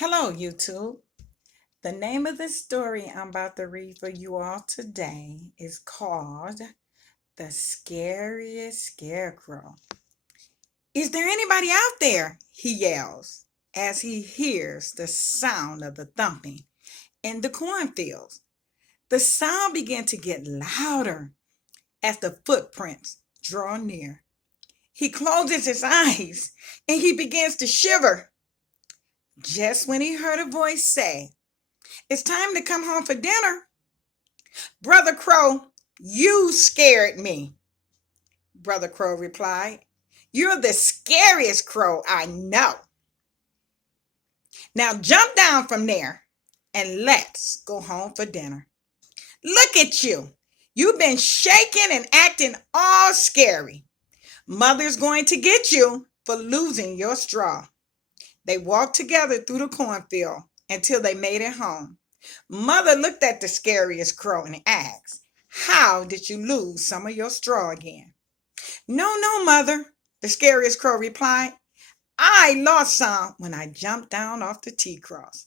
Hello, YouTube. The name of the story I'm about to read for you all today is called The Scariest Scarecrow. Is there anybody out there? He yells as he hears the sound of the thumping in the cornfields. The sound began to get louder as the footprints draw near. He closes his eyes and he begins to shiver. Just when he heard a voice say, "It's time to come home for dinner," "Brother Crow, you scared me," Brother Crow replied. "You're the scariest crow I know. Now jump down from there and let's go home for dinner. Look at you. You've been shaking and acting all scary. Mother's going to get you for losing your straw." They walked together through the cornfield until they made it home. Mother looked at the scariest crow and asked, "How did you lose some of your straw again?" "No, no, Mother," the scariest crow replied. "I lost some when I jumped down off the T-cross."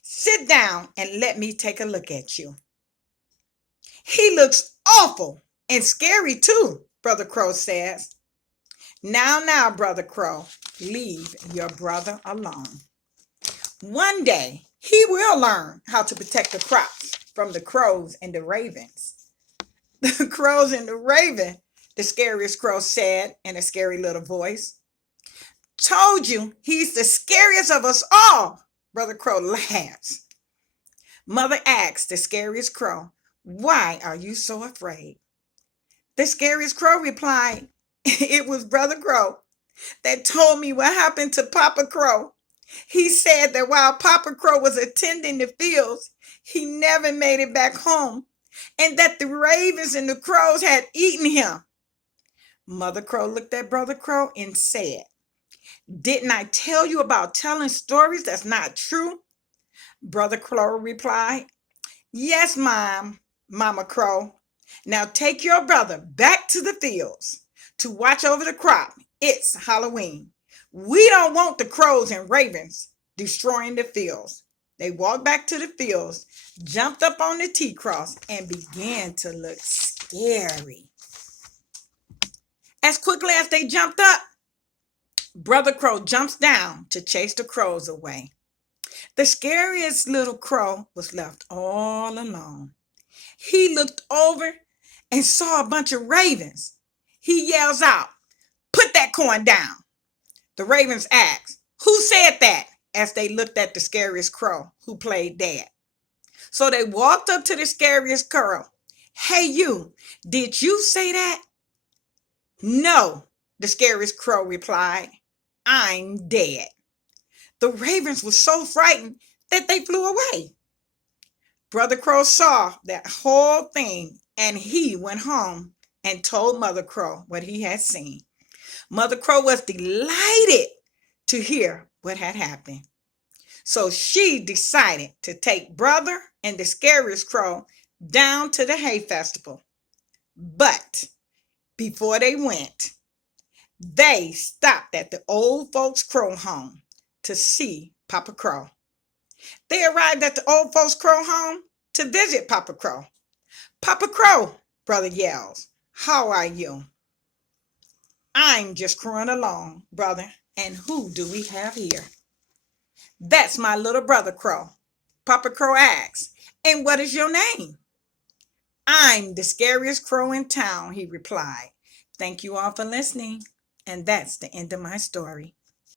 "Sit down and let me take a look at you." "He looks awful and scary too," Brother Crow says. Now, Brother Crow, leave your brother alone. One day, he will learn how to protect the crops from the crows and the ravens." "The crows and the raven," the scariest crow said in a scary little voice. "Told you he's the scariest of us all," Brother Crow laughs. Mother asks the scariest crow, "Why are you so afraid?" The scariest crow replied, "It was Brother Crow that told me what happened to Papa Crow. He said that while Papa Crow was attending the fields, he never made it back home, and that the ravens and the crows had eaten him." Mother Crow looked at Brother Crow and said, "Didn't I tell you about telling stories that's not true?" Brother Crow replied, "Yes, Mama Crow. Now take your brother back to the fields to watch over the crop. It's Halloween. We don't want the crows and ravens destroying the fields." They walked back to the fields, jumped up on the T-cross, and began to look scary. As quickly as they jumped up, Brother Crow jumps down to chase the crows away. The scariest little crow was left all alone. He looked over and saw a bunch of ravens. He yells out, "Put that corn down." The ravens asked, "Who said that?" as they looked at the scariest crow who played dead. So they walked up to the scariest crow. "Hey, you, did you say that?" "No," the scariest crow replied. "I'm dead." The ravens were so frightened that they flew away. Brother Crow saw that whole thing and he went home and told Mother Crow what he had seen. Mother Crow was delighted to hear what had happened. So she decided to take Brother and the scariest crow down to the hay festival. But before they went, they stopped at the old folks' crow home to see Papa Crow. They arrived at the old folks' crow home to visit Papa Crow. "Papa Crow," Brother yells, "how are you?" "I'm just crowing along, brother. And who do we have here?" "That's my little brother Crow." Papa Crow asks, "And what is your name?" "I'm the scariest crow in town," he replied. Thank you all for listening. And that's the end of my story.